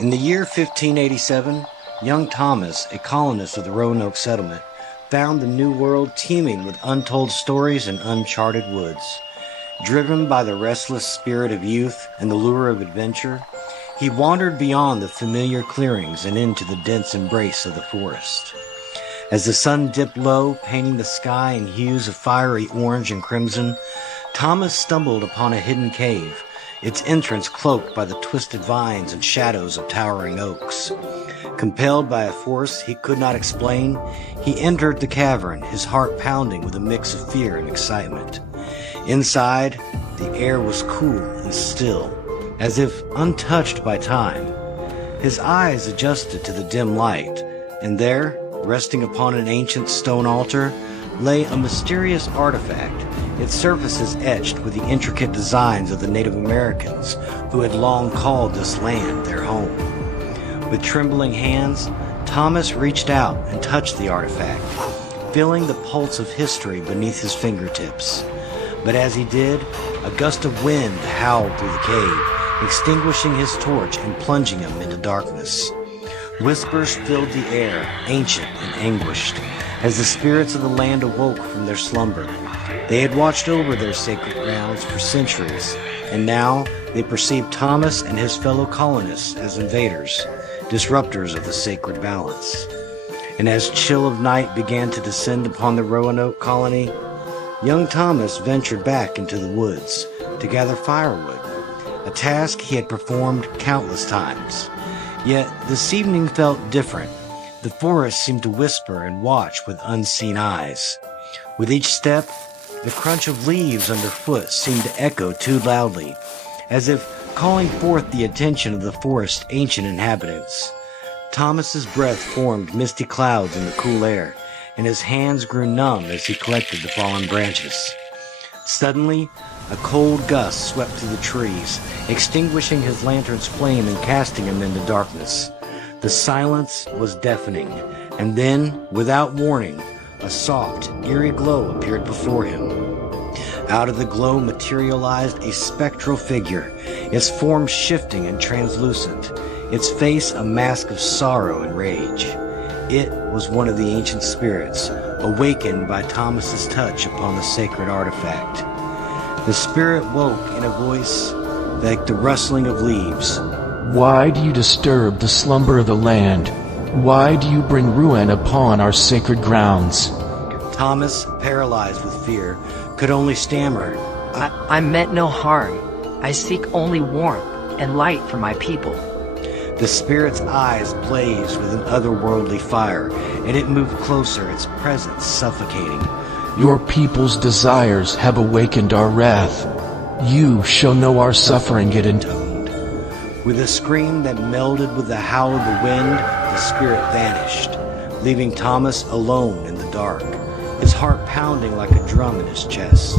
In the year 1587, young Thomas, a colonist of the Roanoke settlement, found the New World teeming with untold stories and uncharted woods. Driven by the restless spirit of youth and the lure of adventure, he wandered beyond the familiar clearings and into the dense embrace of the forest. As the sun dipped low, painting the sky in hues of fiery orange and crimson, Thomas stumbled upon a hidden cave, its entrance cloaked by the twisted vines and shadows of towering oaks. Compelled by a force he could not explain, he entered the cavern, his heart pounding with a mix of fear and excitement. Inside, the air was cool and still, as if untouched by time. His eyes adjusted to the dim light, and there, resting upon an ancient stone altar, lay a mysterious artifact, its surfaces etched with the intricate designs of the Native Americans who had long called this land their home. With trembling hands, Thomas reached out and touched the artifact, feeling the pulse of history beneath his fingertips. But as he did, a gust of wind howled through the cave, extinguishing his torch and plunging him into darkness. Whispers filled the air, ancient and anguished, as the spirits of the land awoke from their slumber. They had watched over their sacred grounds for centuries, and now they perceived Thomas and his fellow colonists as invaders, disruptors of the sacred balance. And as chill of night began to descend upon the Roanoke Colony, young Thomas ventured back into the woods to gather firewood, a task he had performed countless times. Yet this evening felt different. The forest seemed to whisper and watch with unseen eyes. With each step, the crunch of leaves underfoot seemed to echo too loudly, as if calling forth the attention of the forest's ancient inhabitants. Thomas's breath formed misty clouds in the cool air, and his hands grew numb as he collected the fallen branches. Suddenly, a cold gust swept through the trees, extinguishing his lantern's flame and casting him into darkness. The silence was deafening, and then, without warning, a soft, eerie glow appeared before him. Out of the glow materialized a spectral figure, its form shifting and translucent, its face a mask of sorrow and rage. It was one of the ancient spirits, awakened by Thomas's touch upon the sacred artifact. The spirit woke in a voice like the rustling of leaves. "Why do you disturb the slumber of the land? Why do you bring ruin upon our sacred grounds?" Thomas, paralyzed with fear, could only stammer, I meant no harm. I seek only warmth and light for my people." The spirit's eyes blazed with an otherworldly fire, and it moved closer, its presence suffocating. "Your people's desires have awakened our wrath. You shall know our suffering it intoned." With a scream that melded with the howl of the wind, the spirit vanished, leaving Thomas alone in the dark, his heart pounding like a drum in his chest.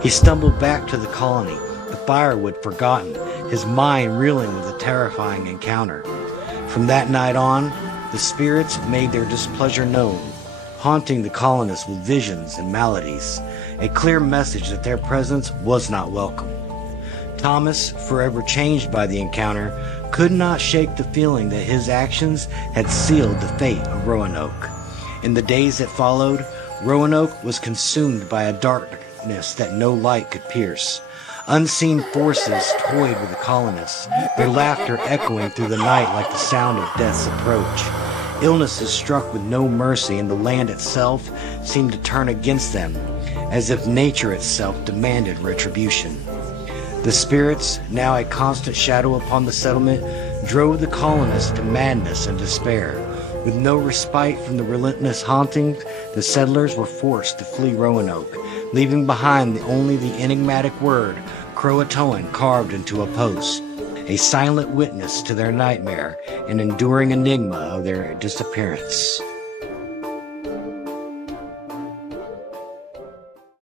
He stumbled back to the colony, the firewood forgotten, his mind reeling with the terrifying encounter. From that night on, the spirits made their displeasure known, haunting the colonists with visions and maladies, a clear message that their presence was not welcome. Thomas, forever changed by the encounter, could not shake the feeling that his actions had sealed the fate of Roanoke. In the days that followed, Roanoke was consumed by a darkness that no light could pierce. Unseen forces toyed with the colonists, their laughter echoing through the night like the sound of death's approach. Illnesses struck with no mercy, and the land itself seemed to turn against them, as if nature itself demanded retribution. The spirits, now a constant shadow upon the settlement, drove the colonists to madness and despair. With no respite from the relentless hauntings, the settlers were forced to flee Roanoke, leaving behind only the enigmatic word Croatoan carved into a post, a silent witness to their nightmare and enduring enigma of their disappearance.